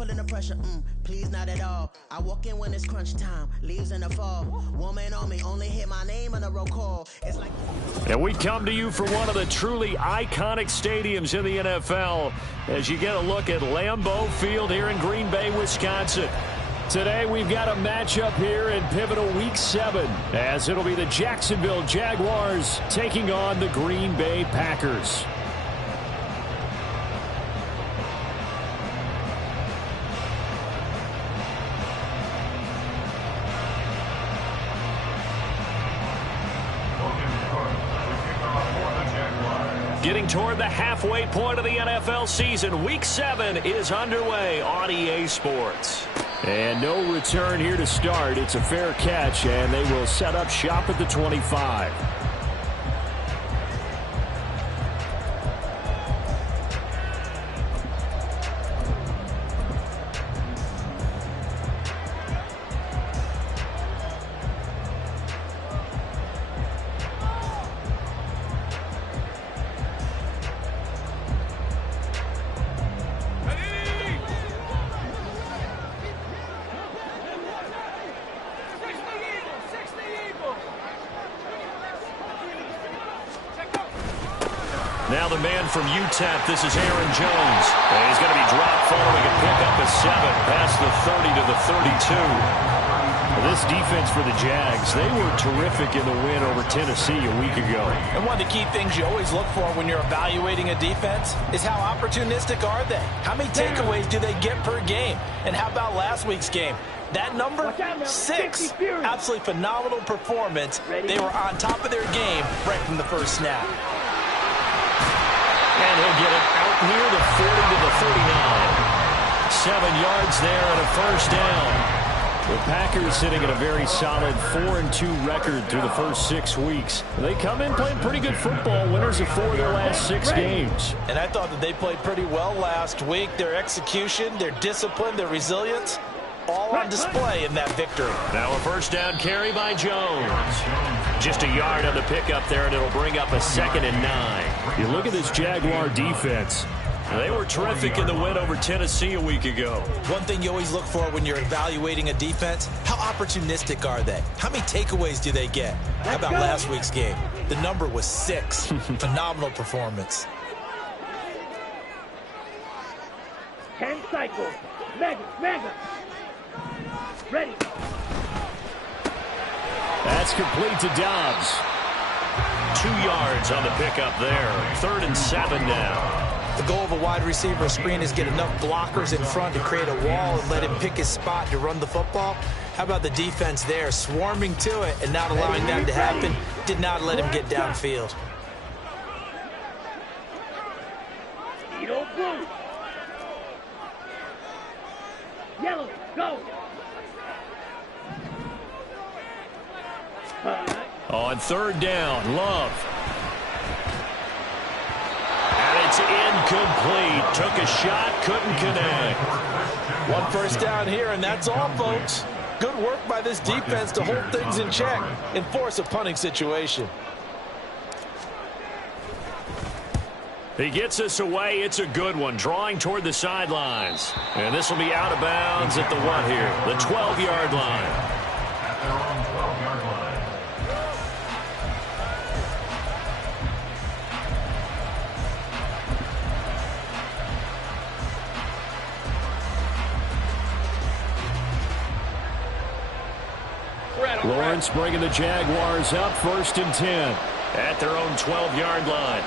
feeling the pressure, please not at all. I walk in when it's crunch time, leaves in the fall. Woman on me, only hit my name on the roll call. It's like... And we come to you from one of the truly iconic stadiums in the NFL as you get a look at Lambeau Field here in Green Bay, Wisconsin. Today we've got a matchup here in pivotal Week 7 as it'll be the Jacksonville Jaguars taking on the Green Bay Packers. Getting toward the halfway point of the NFL season, Week 7 is underway on EA Sports. And no return here to start. It's a fair catch, and they will set up shop at the 25. Now the man from UTEP, this is Aaron Jones. And he's going to be dropped following a pickup of 7 past the 30 to the 32. Well, this defense for the Jags, they were terrific in the win over Tennessee a week ago. And one of the key things you always look for when you're evaluating a defense is how opportunistic are they? How many takeaways do they get per game? And how about last week's game? That number, 6. Absolutely phenomenal performance. They were on top of their game right from the first snap. And he'll get it out near the 40 to the 39. 7 yards there and a first down. The Packers sitting at a very solid 4-2 record through the first 6 weeks. They come in playing pretty good football, winners of 4 of their last 6 games. And I thought that they played pretty well last week. Their execution, their discipline, their resilience, all on display in that victory. Now a first down carry by Jones. Just a yard on the pickup there, and it'll bring up a 2nd and 9. You look at this Jaguar defense. They were terrific in the win over Tennessee a week ago. One thing you always look for when you're evaluating a defense, how opportunistic are they? How many takeaways do they get? How about last week's game? The number was 6. Phenomenal performance. 10 cycles. Mega. Ready. That's complete to Dobbs. 2 yards on the pickup there. 3rd and 7 now. The goal of a wide receiver screen is get enough blockers in front to create a wall and let him pick his spot to run the football. How about the defense there, swarming to it and not allowing that to happen? Did not let him get downfield. Blue. Yellow, go. On 3rd down, Love. And it's incomplete. Took a shot, couldn't connect. 1 first down here, and that's all, folks. Good work by this defense to hold things in check and force a punting situation. He gets us away. It's a good one. Drawing toward the sidelines. And this will be out of bounds at the what here? The 12-yard line. Lawrence bringing the Jaguars up 1st and 10 at their own 12-yard line.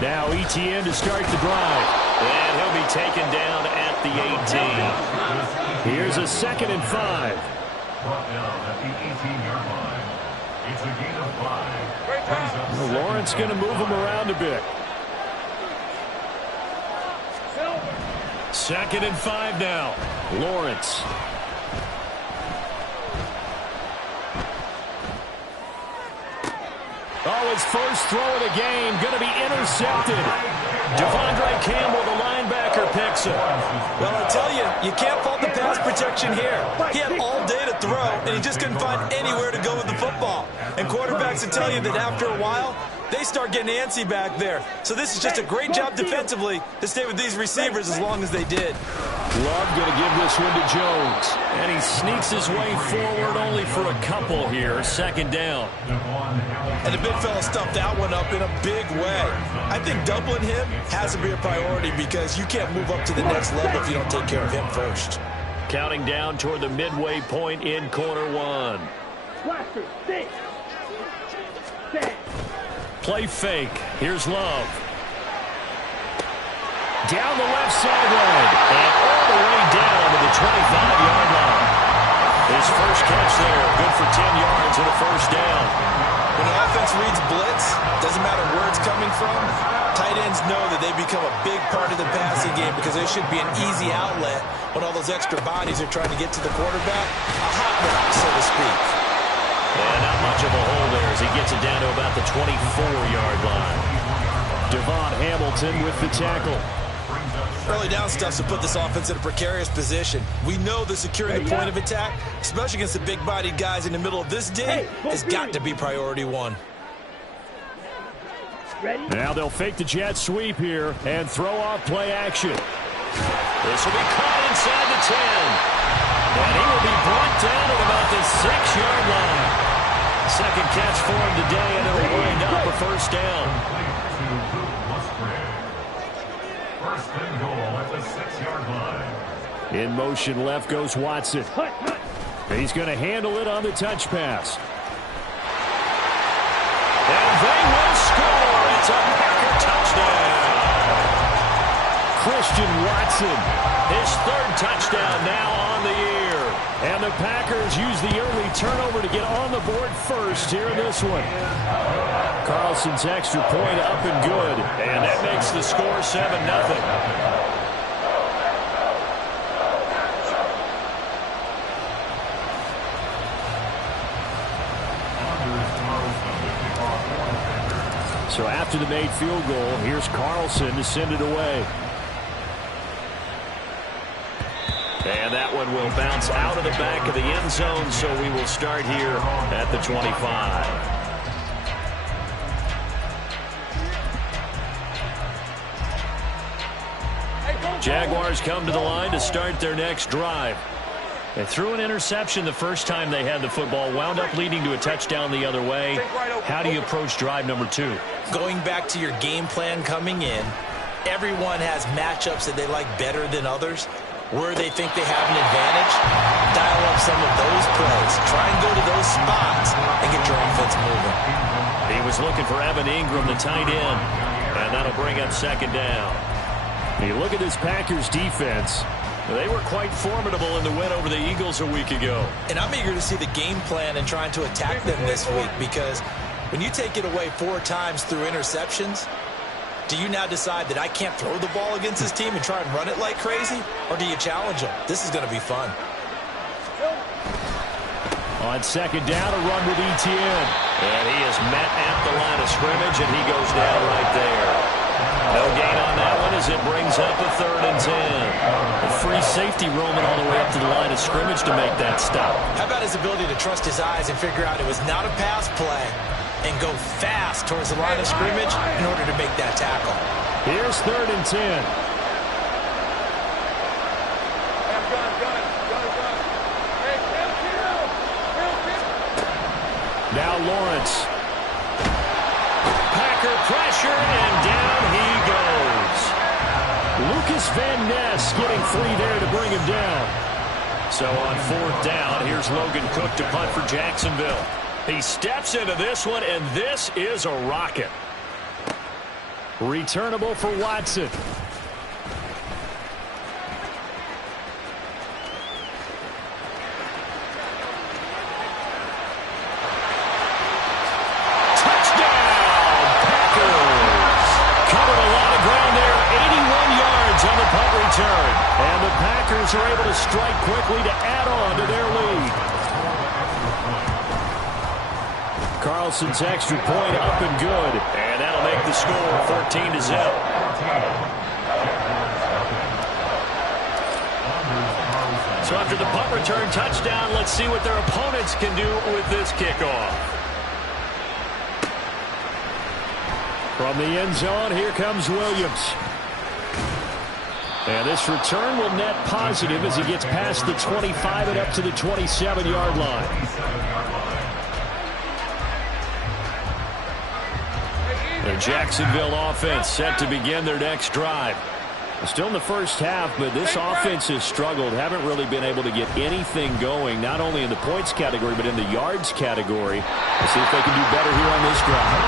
Now ETN to start the drive. And he'll be taken down at the 18. Here's a 2nd and 5. Brought down at the 18-yard line. It's a gain of 5. Well, Lawrence going to move him around a bit. 2nd and 5 now. Lawrence. Oh, his first throw of the game going to be intercepted. Devondre Campbell, the linebacker, Packer picks him. Well, I tell you, you can't fault the pass protection here. He had all day to throw, and he just couldn't find anywhere to go with the football. And quarterbacks will tell you that after a while, they start getting antsy back there. So this is just a great job defensively to stay with these receivers as long as they did. Love going to give this one to Jones. And he sneaks his way forward only for a couple here. Second down. And the big fella stuffed that one up in a big way. I think doubling him has to be a priority because you can't move up to the next level if you don't take care of him first. Counting down toward the midway point in quarter one. Blaster, 6, 10. Play fake. Here's Love. Down the left sideline. And all the way down to the 25-yard line. His first catch there. Good for 10 yards and a first down. When the offense reads blitz, doesn't matter where it's coming from, tight ends know that they become a big part of the passing game because there should be an easy outlet when all those extra bodies are trying to get to the quarterback. A hot route, so to speak. And not much of a hole there as he gets it down to about the 24-yard line. Devon Hamilton with the tackle. Early down stuff to put this offense in a precarious position. We know that securing the point of attack, especially against the big-bodied guys in the middle of this day, has got to be priority one. Now they'll fake the jet sweep here and throw off play action. This will be caught inside the 10. And he will be brought down at about the 6-yard line. Second catch for him today, and it'll wind up a first down. First and goal at the 6-yard line. In motion left goes Watson. He's going to handle it on the touch pass. And they will score. It's a Packer touchdown. Christian Watson, his third touchdown now on the year. And the Packers use the early turnover to get on the board first here in this one. Carlson's extra point up and good. And that makes the score 7-0. So after the made field goal, here's Carlson to send it away. And that one will bounce out of the back of the end zone, so we will start here at the 25. Jaguars come to the line to start their next drive. They threw an interception the first time they had the football, wound up leading to a touchdown the other way. How do you approach drive number 2? Going back to your game plan coming in, everyone has matchups that they like better than others. Where they think they have an advantage, dial up some of those plays. Try and go to those spots and get your offense moving. He was looking for Evan Ingram, the tight end, and that'll bring up second down. You look at this Packers defense. They were quite formidable in the win over the Eagles a week ago. And I'm eager to see the game plan and trying to attack them this week because when you take it away 4 times through interceptions, do you now decide that I can't throw the ball against this team and try and run it like crazy? Or do you challenge them? This is going to be fun. On second down, a run with Etienne. And he is met at the line of scrimmage, and he goes down right there. No gain on that one as it brings up a 3rd and 10. A free safety roaming all the way up to the line of scrimmage to make that stop. How about his ability to trust his eyes and figure out it was not a pass play and go fast towards the line of scrimmage in order to make that tackle. Here's 3rd and 10. Now Lawrence. Packer pressure, and down he goes. Lucas Van Ness getting free there to bring him down. So on 4th down, here's Logan Cook to punt for Jacksonville. He steps into this one, and this is a rocket. Returnable for Watson. Touchdown, Packers. Covered a lot of ground there, 81 yards on the punt return. And the Packers are able to strike quickly to add on to their lead. Carlson's extra point up and good. And that'll make the score 14-0. So after the punt return touchdown, let's see what their opponents can do with this kickoff. From the end zone, here comes Williams. And this return will net positive as he gets past the 25 and up to the 27-yard line. The Jacksonville offense set to begin their next drive. Still in the first half, but this offense has struggled. Haven't really been able to get anything going, not only in the points category, but in the yards category. Let's see if they can do better here on this drive.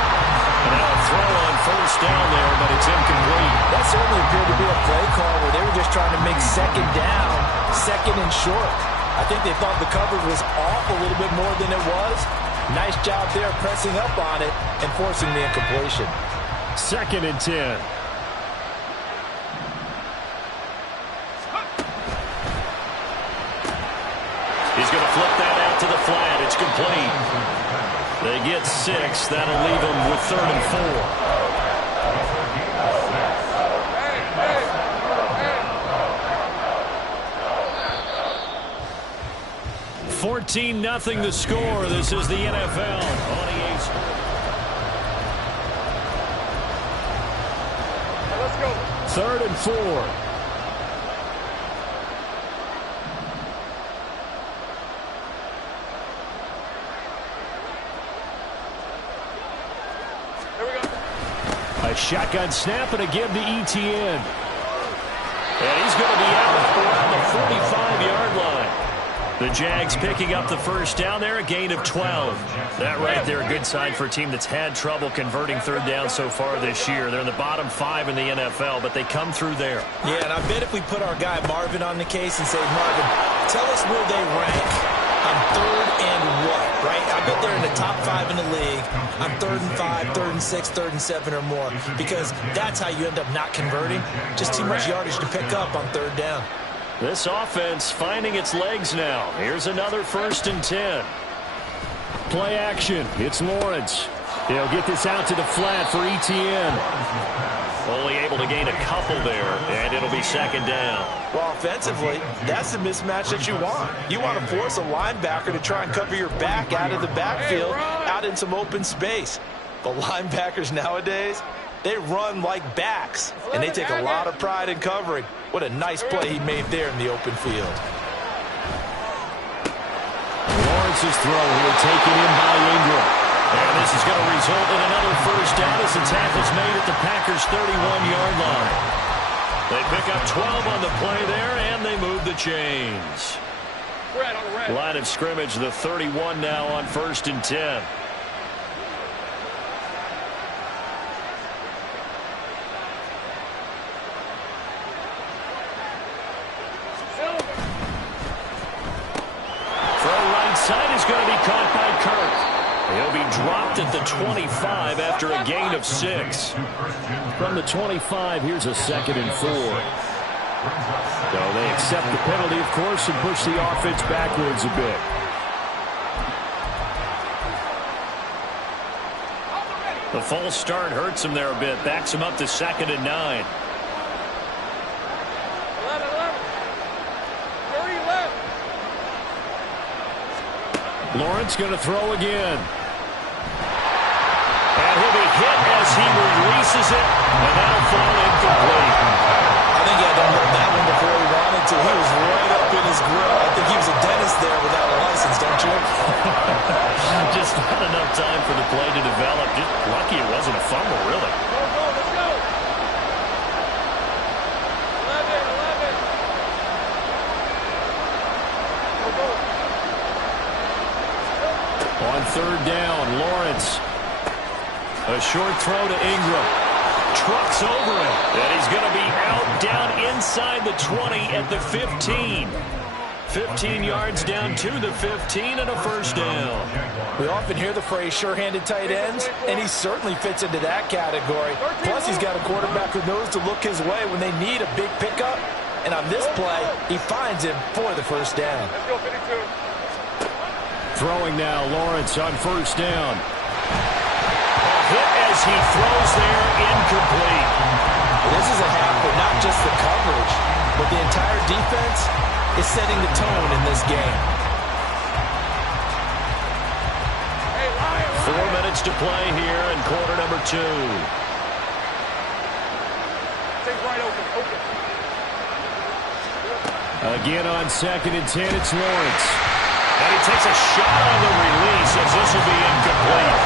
And now a throw on first down there, but it's incomplete. That certainly appeared to be a play call where they were just trying to make second down, second and short. I think they thought the coverage was off a little bit more than it was. Nice job there pressing up on it and forcing the incompletion. 2nd and 10. He's going to flip that out to the flat. It's complete. They get 6. That'll leave them with 3rd and 4. 14-0 the score. This is the NFL on EA Sports. Let's go. 3rd and 4. A shotgun snap and a give to ETN. And he's going to be out around the 45-yard line. The Jags picking up the first down there, a gain of 12. That right there, a good sign for a team that's had trouble converting third down so far this year. They're in the bottom 5 in the NFL, but they come through there. Yeah, and I bet if we put our guy Marvin on the case and say, Marvin, tell us where they rank on 3rd and what, right? I bet they're in the top 5 in the league on 3rd and 5, 3rd and 6, 3rd and 7 or more, because that's how you end up not converting. Just too much yardage to pick up on 3rd down. This offense finding its legs now. Here's another 1st and 10. Play action. It's Lawrence. He'll get this out to the flat for ETN. Only able to gain a couple there, and it'll be 2nd down. Well, offensively, that's the mismatch that you want. You want to force a linebacker to try and cover your back out of the backfield, out in some open space. But linebackers nowadays, they run like backs, and they take a lot of pride in covering. What a nice play he made there in the open field. Lawrence's throw here taken in by Ingram. And this is going to result in another first down as the tackle's made at the Packers' 31-yard line. They pick up 12 on the play there, and they move the chains. Line of scrimmage, the 31 now on 1st and 10. Side is going to be caught by Kirk. He'll be dropped at the 25 after a gain of 6. From the 25, here's a 2nd and 4. So they accept the penalty, of course, and push the offense backwards a bit. The false start hurts him there a bit. Backs him up to 2nd and 9. Lawrence going to throw again. And he'll be hit as he releases it, and that'll fall incomplete. I think he had to unload that one before he wanted to. He was right up in his grill. I think he was a dentist there without a license, don't you? Just not enough time for the play to develop. Just lucky it wasn't a fumble, really. Let's go. 11. On 3rd down, Lawrence. A short throw to Ingram. Trucks over him. And he's going to be out down inside the 20 at the 15. 15 yards down to the 15 and a first down. We often hear the phrase sure-handed tight ends, and he certainly fits into that category. Plus, he's got a quarterback who knows to look his way when they need a big pickup. And on this play, he finds him for the first down. Let's go, 52. Throwing now, Lawrence on 1st down. A hit as he throws there, incomplete. This is a half for not just the coverage, but the entire defense. is setting the tone in this game. 4 minutes to play here in quarter number 2. Take right open. Again on 2nd and 10, it's Lawrence. And he takes a shot on the release as this will be incomplete.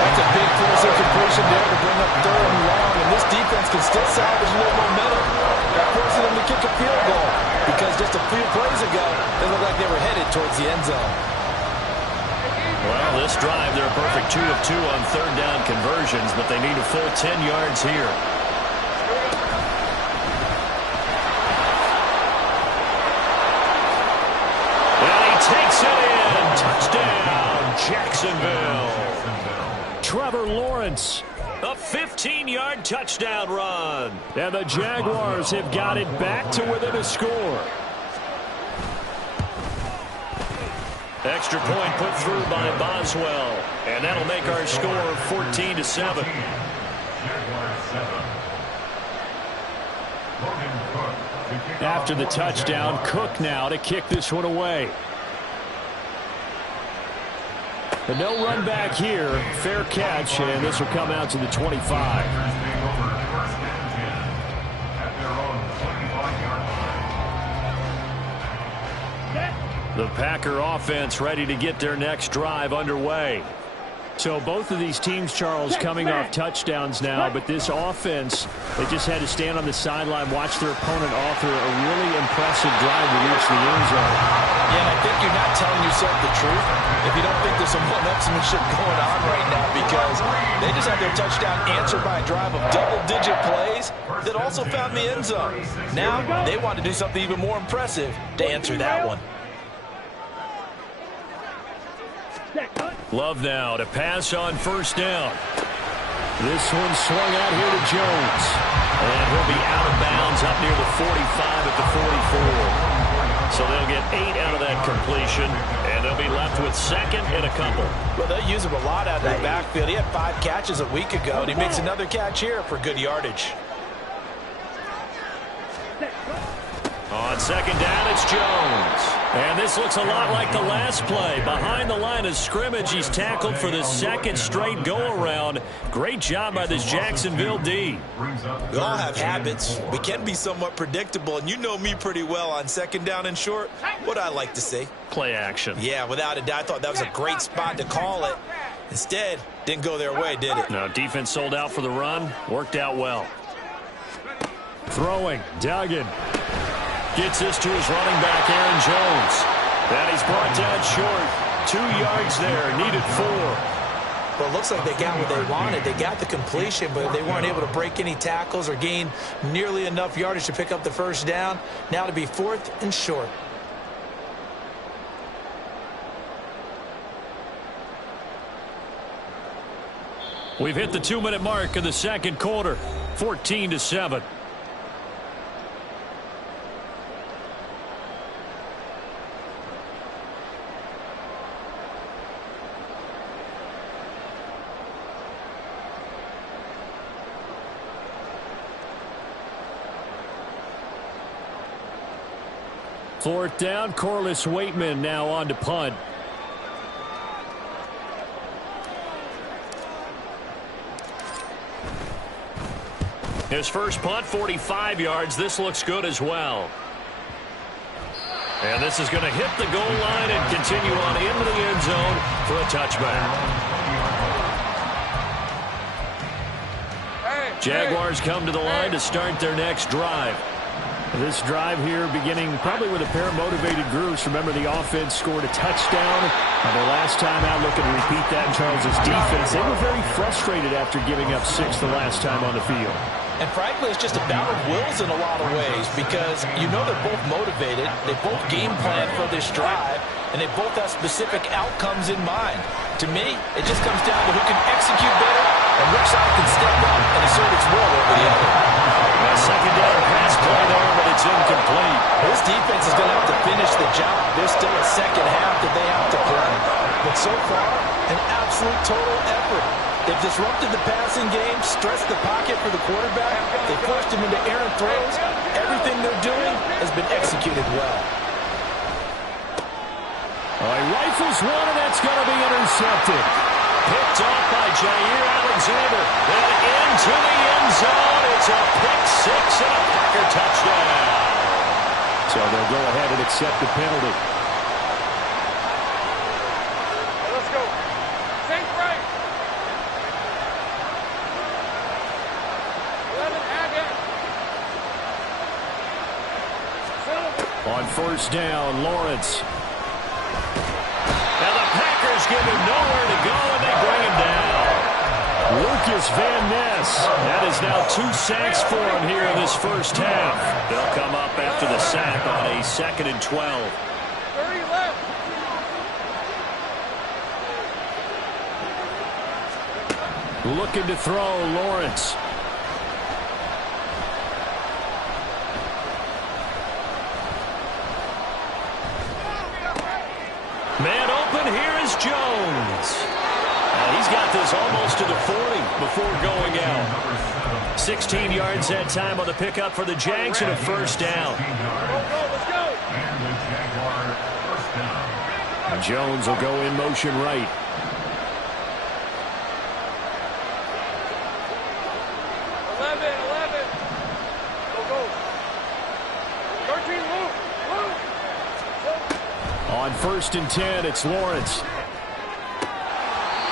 That's a big force incompletion there to bring up 3rd and long, and this defense can still salvage a little momentum. They're forcing them to kick a field goal because just a few plays ago, they looked like they were headed towards the end zone. Well, this drive, they're a perfect 2 of 2 on 3rd down conversions, but they need a full 10 yards here. And he takes it in. Touchdown, Jacksonville. Trevor Lawrence, a 15-yard touchdown run. And the Jaguars have got it back to within a score. Extra point put through by Boswell. And that'll make our score 14-7. After the touchdown, Cook now to kick this one away. And they'll run back here. Fair catch, and this will come out to the 25. The Packer offense ready to get their next drive underway. So both of these teams, Charles, coming off touchdowns now, but this offense, they just had to stand on the sideline, watch their opponent author a really impressive drive to reach the end zone. Yeah, and I think you're not telling yourself the truth if you don't think there's some one-upsmanship going on right now, because they just had their touchdown answered by a drive of double-digit plays that also found the end zone. Now they want to do something even more impressive to answer that one. Love now to pass on 1st down. This one swung out here to Jones. And he'll be out of bounds up near the 45 at the 44. So they'll get 8 out of that completion, and they'll be left with 2nd and a couple. Well, they'll use him a lot out of the backfield. He had 5 catches a week ago, and he makes another catch here for good yardage. On 2nd down, it's Jones. And this looks a lot like the last play. Behind the line of scrimmage, he's tackled for the 2nd straight go-around. Great job by this Jacksonville D. We all have habits. We can be somewhat predictable, and you know me pretty well on 2nd down and short. What I like to see. Play action. Yeah, without a doubt, I thought that was a great spot to call it. Instead, didn't go their way, did it? No, defense sold out for the run. Worked out well. Throwing. Duggan. Gets this to his running back, Aaron Jones. And he's brought down short. 2 yards there. Needed 4. Well, it looks like they got what they wanted. They got the completion, but they weren't able to break any tackles or gain nearly enough yardage to pick up the 1st down. Now to be 4th and short. We've hit the 2-minute mark of the 2nd quarter. 14-7. Fourth down, Corliss Waitman now on to punt. His first punt, 45 yards. This looks good as well. And this is going to hit the goal line and continue on into the end zone for a touchback. Jaguars come to the line to start their next drive. This drive here beginning probably with a pair of motivated groups. Remember, the offense scored a touchdown. The last time out, looking to repeat that in Charles's defense. They were very frustrated after giving up 6 the last time on the field. And frankly, it's just a battle of wills in a lot of ways, because you know they're both motivated. They both game plan for this drive, and they both have specific outcomes in mind. To me, it just comes down to who can execute better and which side can step up and assert its will over the other. A 2nd down pass play there, but it's incomplete. This defense is going to have to finish the job. There's still a 2nd half that they have to play. But so far, an absolute total effort. They've disrupted the passing game, stretched the pocket for the quarterback. They forced him into errant throws. Everything they're doing has been executed well. He rifles one, and that's going to be intercepted. Picked off by Jair Alexander. Then into the end zone. It's a pick six and a Packer touchdown. So they'll go ahead and accept the penalty. Let's go. Think right. 11, add it. On first down, Lawrence. And the Packers give him nowhere to go, and they bring him down. Lucas Van Ness. That is now 2 sacks for him here in this first half. They'll come up after the sack on a 2nd and 12. 30 left. Looking to throw, Lawrence. Man open, here is Jones. He's got this almost to the 40 before going out. 16 yards that time on the pickup for the Jags and a first down. Let's go. And the Jaguar first down. And Jones will go in motion right. 11. Go. 13, move. On first and 10, it's Lawrence.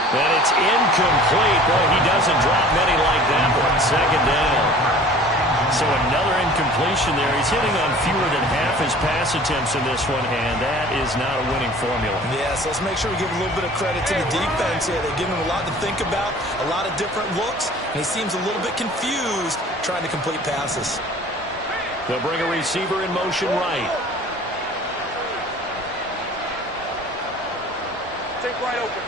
And it's incomplete. Boy, he doesn't drop many like that one. 2nd down. So another incompletion there. He's hitting on fewer than half his pass attempts in this one, and that is not a winning formula. Yes, let's make sure we give a little bit of credit to the defense here. They've given him a lot to think about, a lot of different looks, and he seems a little bit confused trying to complete passes. They'll bring a receiver in motion right. Take right open.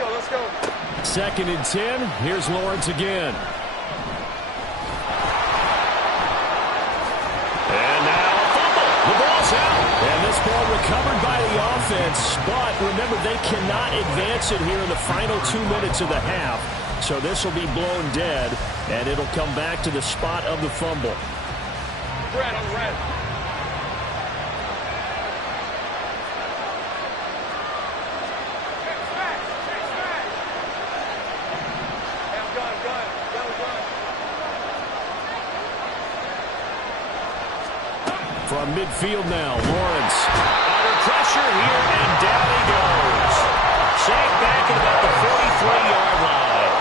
Let's go. 2nd and 10. Here's Lawrence again. And now a fumble. The ball's out. And this ball recovered by the offense. But remember, they cannot advance it here in the final 2 minutes of the half. So this will be blown dead, and it'll come back to the spot of the fumble. Red on red. From midfield now, Lawrence. Under pressure here, and down he goes. Sacked back at about the 43-yard line.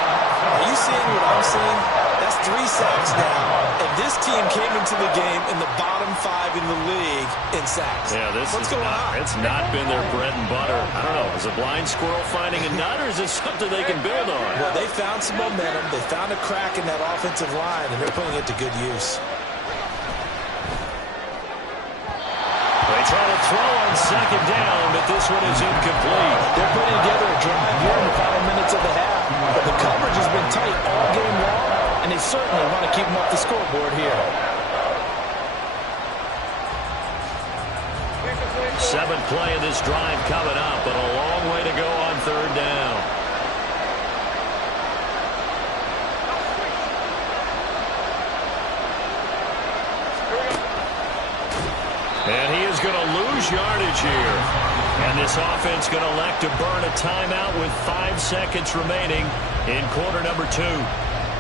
Are you seeing what I'm seeing? That's 3 sacks now. And this team came into the game in the bottom 5 in the league in sacks. Yeah, What's going on? It's not been their bread and butter. I don't know. Is a blind squirrel finding a nut, or is this something they can build on? Well, they found some momentum. They found a crack in that offensive line, and they're putting it to good use. They try to throw on 2nd down, but this one is incomplete. They're putting together a drive here in the final minutes of the half. But the coverage has been tight all game long, and they certainly want to keep them off the scoreboard here. 7th play of this drive coming up, but a long way to go on 3rd down. And he is going to lose yardage here. And this offense going to elect to burn a timeout with 5 seconds remaining in quarter number 2.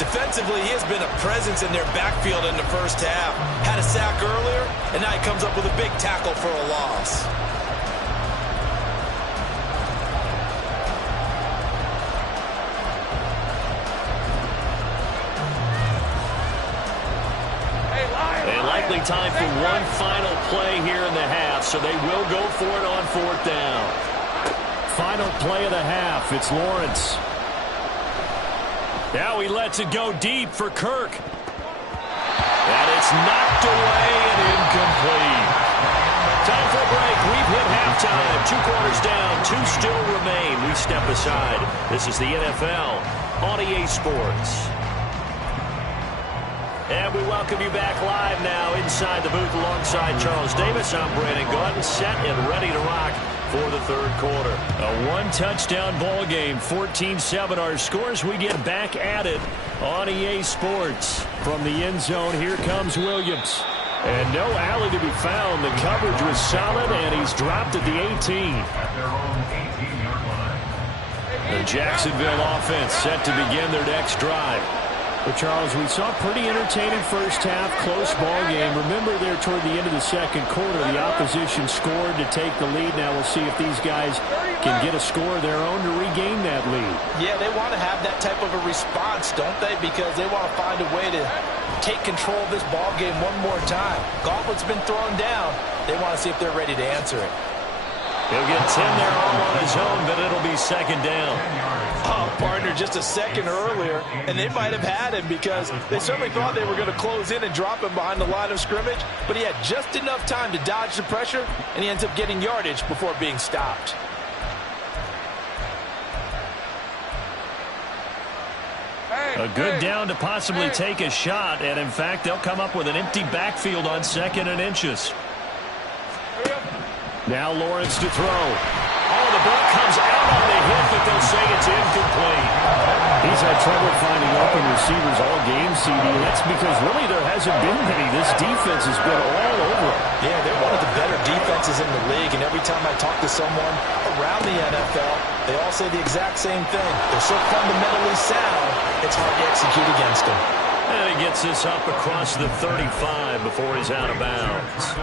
Defensively, he has been a presence in their backfield in the first half. Had a sack earlier, and now he comes up with a big tackle for a loss. Likely time for one final play here in the half, so they will go for it on 4th down. Final play of the half. It's Lawrence. Now he lets it go deep for Kirk. And it's knocked away and incomplete. Time for a break. We've hit halftime. 2 quarters down. 2 still remain. We step aside. This is the NFL on EA Sports. And we welcome you back live now inside the booth alongside Charles Davis. I'm Brandon Gaudin, set and ready to rock for the 3rd quarter. A 1-touchdown ball game, 14-7 our scores. We get back at it on EA Sports. From the end zone, here comes Williams. And no alley to be found. The coverage was solid, and he's dropped at the 18. At their own 18-yard line. The Jacksonville offense set to begin their next drive. Well, Charles, we saw a pretty entertaining first half, close ball game. Remember there toward the end of the second quarter, the opposition scored to take the lead. Now we'll see if these guys can get a score of their own to regain that lead. Yeah, they want to have that type of a response, don't they? Because they want to find a way to take control of this ball game one more time. Gauntlet's been thrown down. They want to see if they're ready to answer it. He'll get 10 there all on his own, but it'll be second down. Oh, partner, just a second earlier, and they might have had him because they certainly thought they were going to close in and drop him behind the line of scrimmage, but he had just enough time to dodge the pressure, and he ends up getting yardage before being stopped. A good down to possibly take a shot, and in fact, they'll come up with an empty backfield on 2nd and inches. Now Lawrence to throw. Oh, the ball comes out on the hit, but they'll say it's incomplete. He's had trouble finding open receivers all game, CD. That's because really there hasn't been many. This defense has been all over it. Yeah, they're one of the better defenses in the league, and every time I talk to someone around the NFL, they all say the exact same thing. They're so fundamentally sound, it's hard to execute against them. And he gets this up across the 35 before he's out of bounds.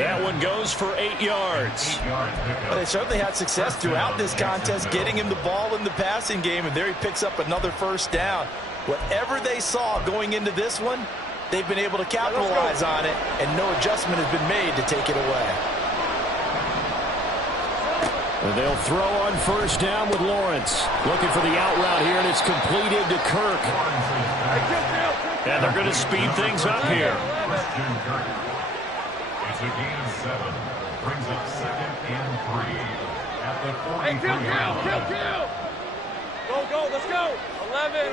That one goes for 8 yards. Well, they certainly had success throughout this contest getting him the ball in the passing game, and there he picks up another first down. Whatever they saw going into this one, they've been able to capitalize on it, and no adjustment has been made to take it away. And they'll throw on first down with Lawrence. Looking for the out route here, and it's completed to Kirk. And they're going to speed things up here. It's a gain of 7. Brings up 2nd and 3. At the 43. Kill. Go, let's go. 11.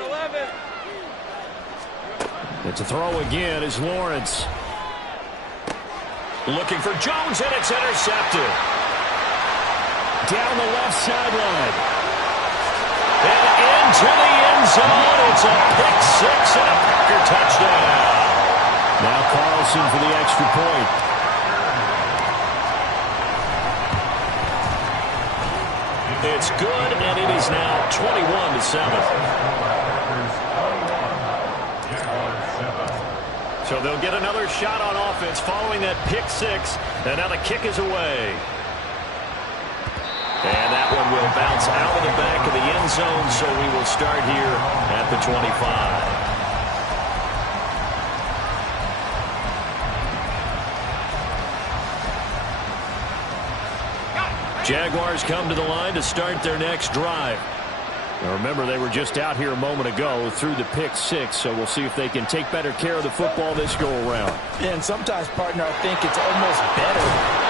It's a throw again is Lawrence. Looking for Jones, and it's intercepted. Down the left sideline. And into the end zone. It's a pick six and a Packer touchdown. Now Carlson for the extra point. It's good, and it is now 21-7. So they'll get another shot on offense following that pick six, and now the kick is away. And that one will bounce out of the back of the end zone, so we will start here at the 25. Jaguars come to the line to start their next drive. Now remember, they were just out here a moment ago through the pick six, so we'll see if they can take better care of the football this go-around. Yeah, and sometimes, partner, I think it's almost better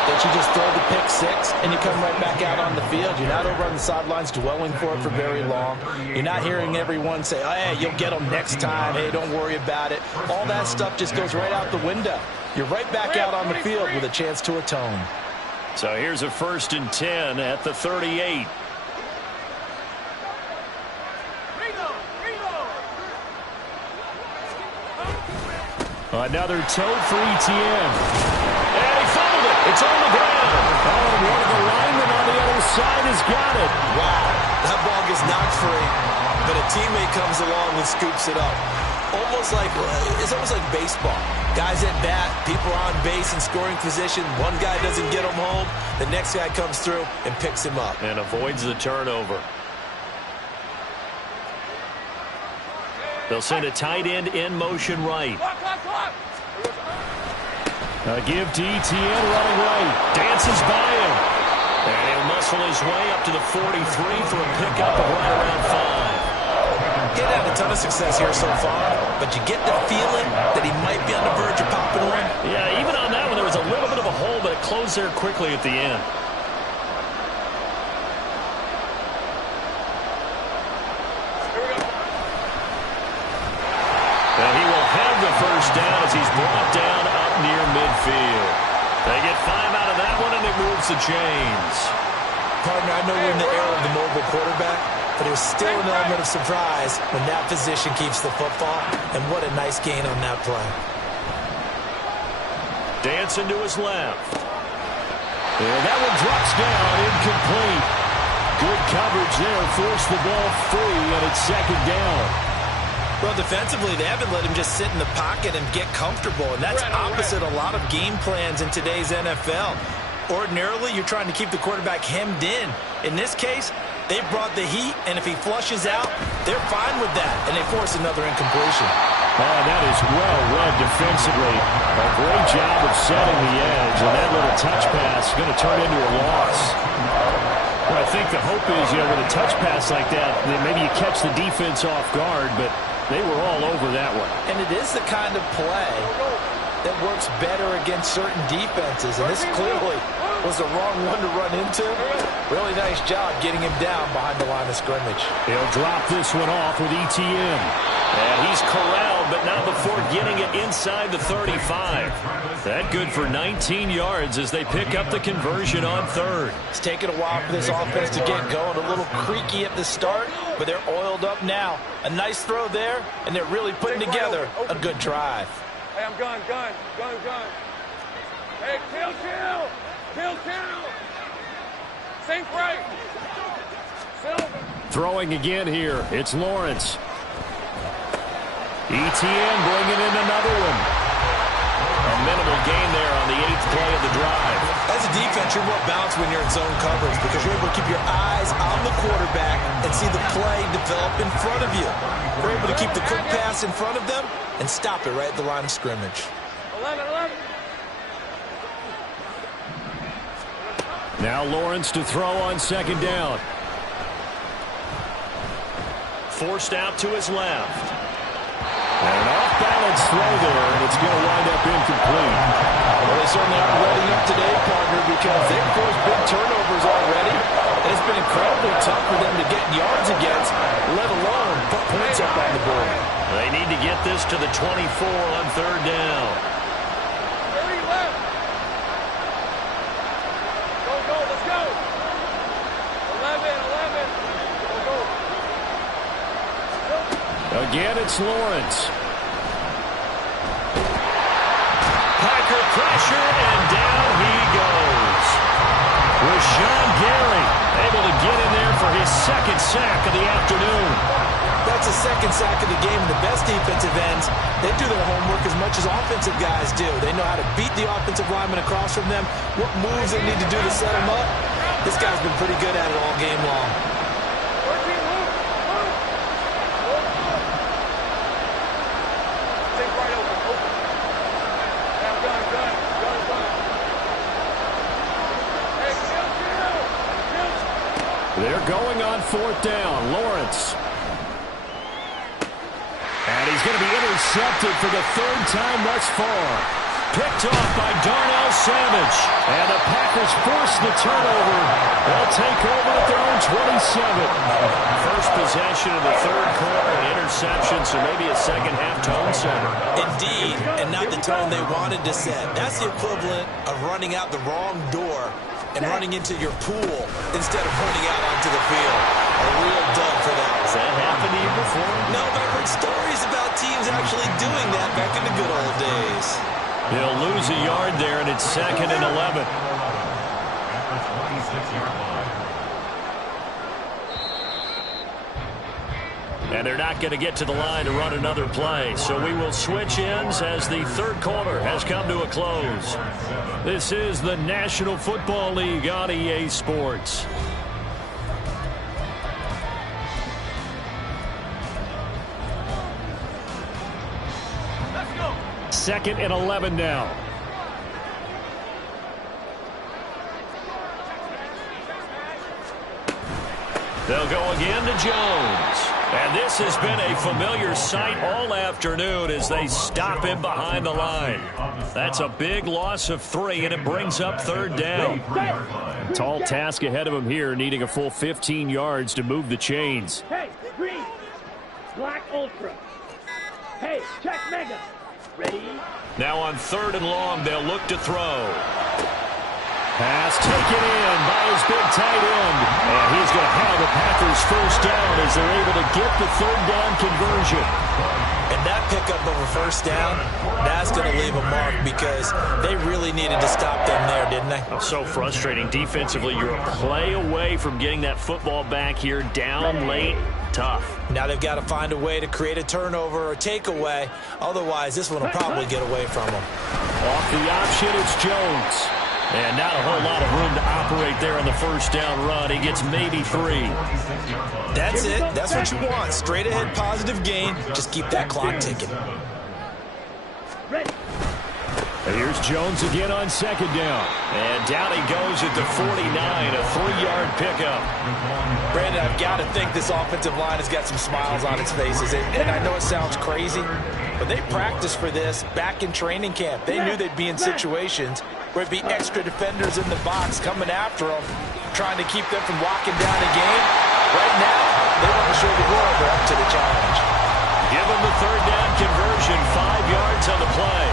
that you just throw the pick six and you come right back out on the field. You're not over on the sidelines dwelling for it for very long. You're not hearing everyone say, oh, hey, you'll get them next time. Hey, don't worry about it. All that stuff just goes right out the window. You're right back out on the field with a chance to atone. So here's a 1st and 10 at the 38. Another toe for ETN. And he fumbled it. It's on the ground. Oh, and one of the linemen on the other side has got it. Wow, that ball gets knocked free, but a teammate comes along and scoops it up. It's almost like baseball. Guys at bat, people are on base in scoring position. One guy doesn't get him home. The next guy comes through and picks him up. And avoids the turnover. They'll send a tight end in motion right. A give to ETN running right. Dances by him. And he'll muscle his way up to the 43 for a pickup of right around 5. He's had a ton of success here so far, but you get the feeling that he might be on the verge of popping one. Yeah, even on that one, there was a little bit of a hole, but it closed there quickly at the end. And he will have the first down as he's brought down up near midfield. They get 5 out of that one, and it moves the chains. Partner, I know we're in the era of the mobile quarterback, but there's still an element of surprise when that position keeps the football, and what a nice gain on that play. Dancing to his left. And that one drops down, incomplete. Good coverage there, forced the ball free, and it's second down. Well, defensively, they haven't let him just sit in the pocket and get comfortable, and that's opposite a lot of game plans in today's NFL. Ordinarily, you're trying to keep the quarterback hemmed in. In this case, they brought the heat, and if he flushes out, they're fine with that, and they force another incompletion. Oh, that is well read defensively. A great job of setting the edge, and that little touch pass is going to turn into a loss. Well, I think the hope is, with a touch pass like that, maybe you catch the defense off guard, but they were all over that one. And it is the kind of play that works better against certain defenses, and this clearly was the wrong one to run into. Really nice job getting him down behind the line of scrimmage. He'll drop this one off with ETN. And he's corralled, but not before getting it inside the 35. That good for 19 yards as they pick up the conversion on third. It's taken a while for this offense to get going. A little creaky at the start, but they're oiled up now. A nice throw there, and they're really putting together a good drive. Hey, I'm gun. Hey, kill. Sink right. Silver. Throwing again here. It's Lawrence. ETN bringing in another one. A minimal gain there on the 8th play of the drive. As a defense, you're more balanced when you're in zone coverage because you're able to keep your eyes on the quarterback and see the play develop in front of you. You're able to keep the quick pass in front of them and stop it right at the line of scrimmage. 11. Now Lawrence to throw on second down. Forced out to his left. And an off-balance throw there, and it's going to wind up incomplete. Well, they certainly aren't letting up today, partner, because they've forced big turnovers already, and it's been incredibly tough for them to get yards against, let alone put points up on the board. They need to get this to the 24 on third down. 30 left. Go, let's go. 11. Go. Again, it's Lawrence. Packer pressure, and down he goes. Rashawn Gary able to get in there for his second sack of the afternoon. That's a second sack of the game. The best defensive ends, they do their homework as much as offensive guys do. They know how to beat the offensive lineman across from them, what moves they need to do to set them up. This guy's been pretty good at it all game long. They're going on fourth down. Lawrence. And he's going to be intercepted for the third time thus far. Picked off by Darnell Savage. And the Packers force the turnover. They'll take over at their own 27. First possession of the third quarter, an interception, so maybe a second-half tone setter. Indeed, and not the tone they wanted to set. That's the equivalent of running out the wrong door and running into your pool instead of running out onto the field. A real dub for them. Has that happened to you before? No, but I've heard stories about teams actually doing that back in the good old days. He'll lose a yard there, and it's 2nd and 11. At the 26-yard line. And they're not going to get to the line to run another play. So we will switch ends as the third quarter has come to a close. This is the National Football League on EA Sports. Let's go. 2nd and 11 now. They'll go again to Jones. And this has been a familiar sight all afternoon as they stop him behind the line. That's a big loss of 3, and it brings up third down. Tall task ahead of him here, needing a full 15 yards to move the chains. Hey, green. Black ultra. Hey, check mega. Ready? Now on 3rd and long, they'll look to throw. Pass taken in by his big tight end. And he's going to have the Packers first down as they're able to get the third down conversion. And that pickup of a first down, that's going to leave a mark because they really needed to stop them there, didn't they? So frustrating. Defensively, you're a play away from getting that football back here, down late. Tough. Now they've got to find a way to create a turnover or takeaway. Otherwise, this one will probably get away from them. Off the option, it's Jones. And not a whole lot of room to operate there on the first down run. He gets maybe 3. That's it. That's what you want. Straight ahead positive gain. Just keep that clock ticking. And here's Jones again on second down. And down he goes at the 49, a 3-yard pickup. Brandon, I've got to think this offensive line has got some smiles on its faces. And I know it sounds crazy, but they practiced for this back in training camp. They knew they'd be in situations where it'd be extra defenders in the box coming after them, trying to keep them from locking down a game. Right now, they want to show the world they're up to the challenge. Give them the third down conversion, 5 yards on the play.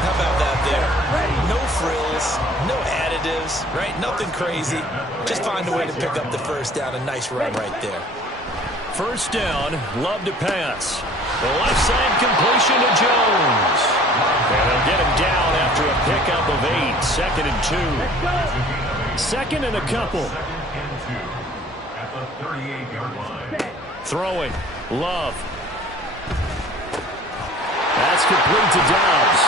How about that there? No frills, no additives, right? Nothing crazy. Just find a way to pick up the first down. A nice run right there. First down, Love to pass. The left side completion to Jones. And they'll get him down after a pickup of 8. 2nd and 2. Second and a couple. At the 38-yard line. Throwing. Love. That's complete to Dobbs.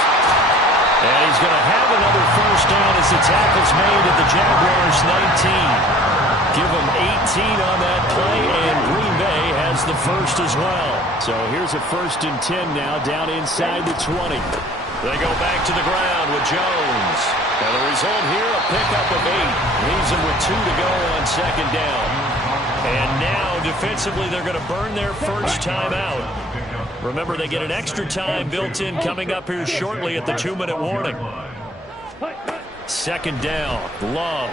And he's going to have another first down as the tackle's made at the Jaguars' 19. Give them 18 on that play, and Green Bay has the first as well. So here's a 1st and 10 now, down inside the 20. They go back to the ground with Jones. And the result here, a pickup of 8. Leaves them with 2 to go on second down. And now, defensively, they're going to burn their first time out. Remember, they get an extra time built in coming up here shortly at the 2-minute warning. Second down, Love.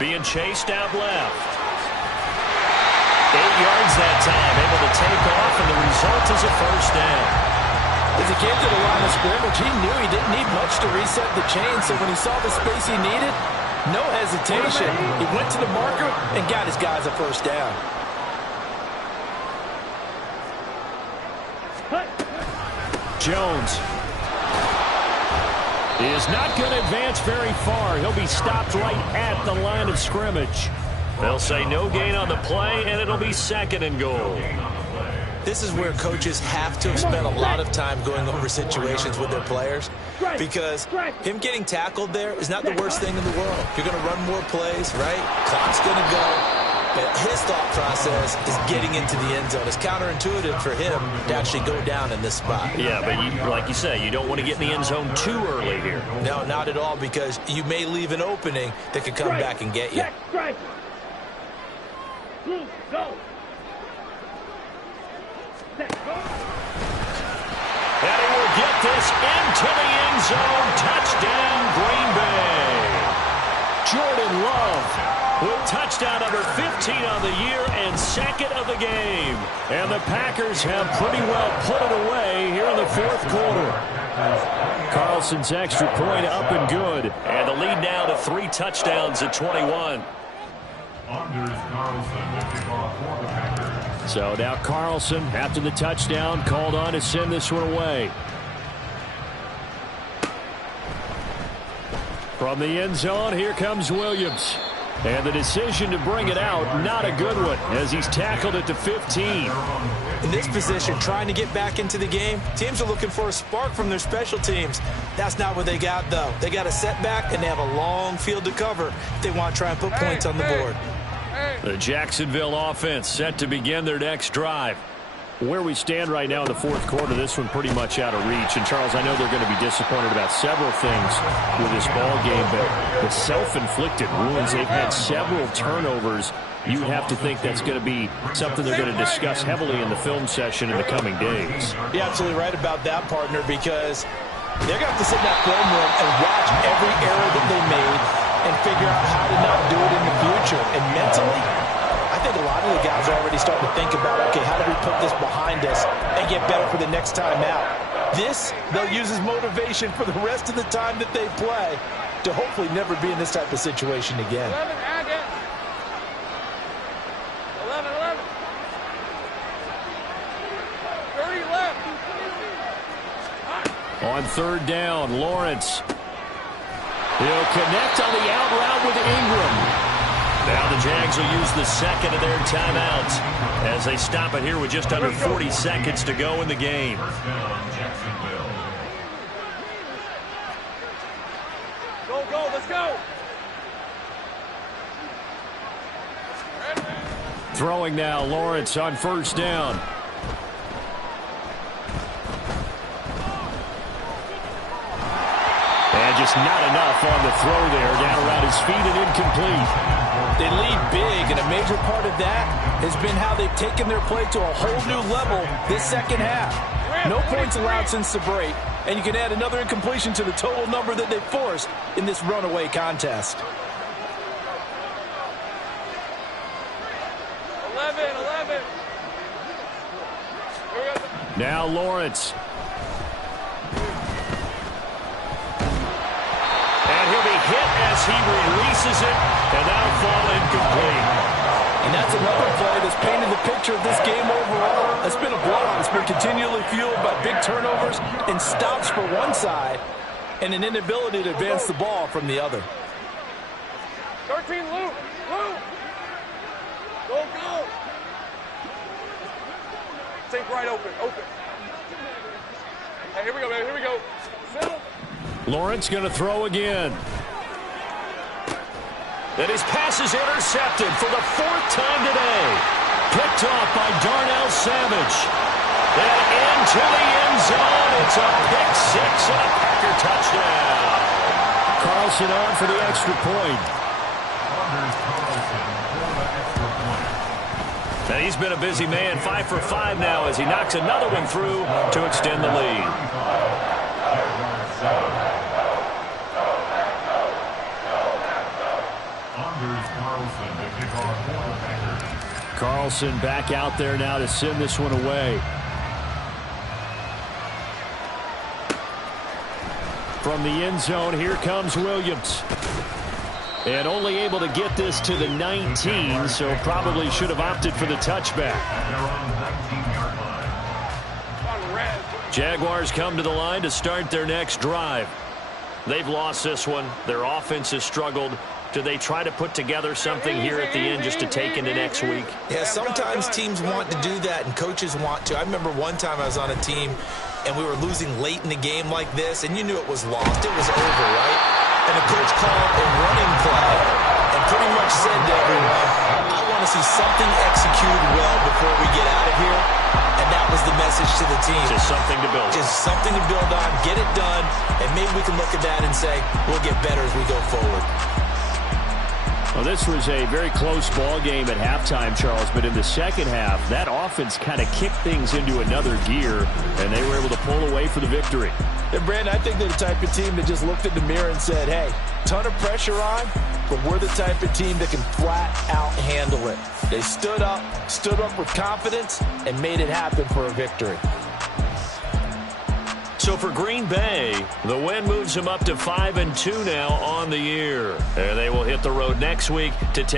Being chased out left. 8 yards that time, able to take off, and the result is a first down. As he came to the line of scrimmage, he knew he didn't need much to reset the chain, so when he saw the space he needed, no hesitation. He went to the marker and got his guys a first down. Jones is not going to advance very far. He'll be stopped right at the line of scrimmage. They'll say no gain on the play, and it'll be 2nd and goal. This is where coaches have to have spent a lot of time going over situations with their players, because him getting tackled there is not the worst thing in the world. You're going to run more plays, right? Clock's going to go. But his thought process is getting into the end zone. It's counterintuitive for him to actually go down in this spot. Yeah, but like you say, you don't want to get in the end zone too early here. No, not at all, because you may leave an opening that could come back and get you. And he will get this into the end zone. Touchdown, Green Bay. Jordan Love with touchdown number 15 on the year and 2nd of the game. And the Packers have pretty well put it away here in the 4th quarter. Carlson's extra point up and good. And the lead now to 3 touchdowns at 21. So now Carlson, after the touchdown, called on to send this one away. From the end zone, here comes Williams. And the decision to bring it out, not a good one, as he's tackled at the 15. In this position, trying to get back into the game, teams are looking for a spark from their special teams. That's not what they got, though. They got a setback, and they have a long field to cover if they want to try and put points on the board. The Jacksonville offense set to begin their next drive. Where we stand right now in the 4th quarter, this one pretty much out of reach. And, Charles, I know they're going to be disappointed about several things with this ball game, but the self-inflicted wounds, they've had several turnovers. You have to think that's going to be something they're going to discuss heavily in the film session in the coming days. You're absolutely right about that, partner, because they're going to have to sit in that film room and watch every error that they made and figure out how to not do it in the future. And mentally, I think a lot of the guys are already starting to think about, okay, how do we put this behind us and get better for the next time out? This, they'll use as motivation for the rest of the time that they play to hopefully never be in this type of situation again. 11, Agate. 11. On third down, Lawrence. He'll connect on the out route with Ingram. Now the Jags will use the second of their timeouts as they stop it here with just under 40 seconds to go in the game. First down, Jacksonville. Go, let's go. Throwing now, Lawrence on first down. And just not enough on the throw there. Down around his feet and incomplete. They lead big, and a major part of that has been how they've taken their play to a whole new level this second half. No points allowed since the break, and you can add another incompletion to the total number that they forced in this runaway contest. 11. Now Lawrence. And he'll be hit as he releases it, and that'll fall incomplete. And that's another play that's painted the picture of this game overall. It's been a blowout. It's been continually fueled by big turnovers and stops for one side and an inability to advance the ball from the other. 13, Luke. Go. Take right, open. Hey, here we go, man. Here we go. Settle. Lawrence going to throw again. And his pass is intercepted for the fourth time today. Picked off by Darnell Savage. And into the end zone. It's a pick six and a Packer touchdown. Carlson on for the extra point. And he's been a busy man, 5 for 5 now as he knocks another one through to extend the lead. Carlson back out there now to send this one away. From the end zone, here comes Williams. And only able to get this to the 19, so probably should have opted for the touchback. Jaguars come to the line to start their next drive. They've lost this one. Their offense has struggled. Do they try to put together something here at the end just to take into next week? Yeah, sometimes teams want to do that and coaches want to. I remember one time I was on a team and we were losing late in the game like this, and you knew it was lost. It was over, right? And the coach called a running play and pretty much said to everyone, I want to see something executed well before we get out of here. And that was the message to the team. Just something to build on. Just something to build on, get it done, and maybe we can look at that and say, we'll get better as we go forward. Well, this was a very close ball game at halftime, Charles, but in the second half, that offense kind of kicked things into another gear, and they were able to pull away for the victory. And Brandon, I think they're the type of team that just looked in the mirror and said, hey, ton of pressure on, but we're the type of team that can flat out handle it. They stood up with confidence, and made it happen for a victory. So for Green Bay, the win moves them up to 5-2 now on the year. And they will hit the road next week to take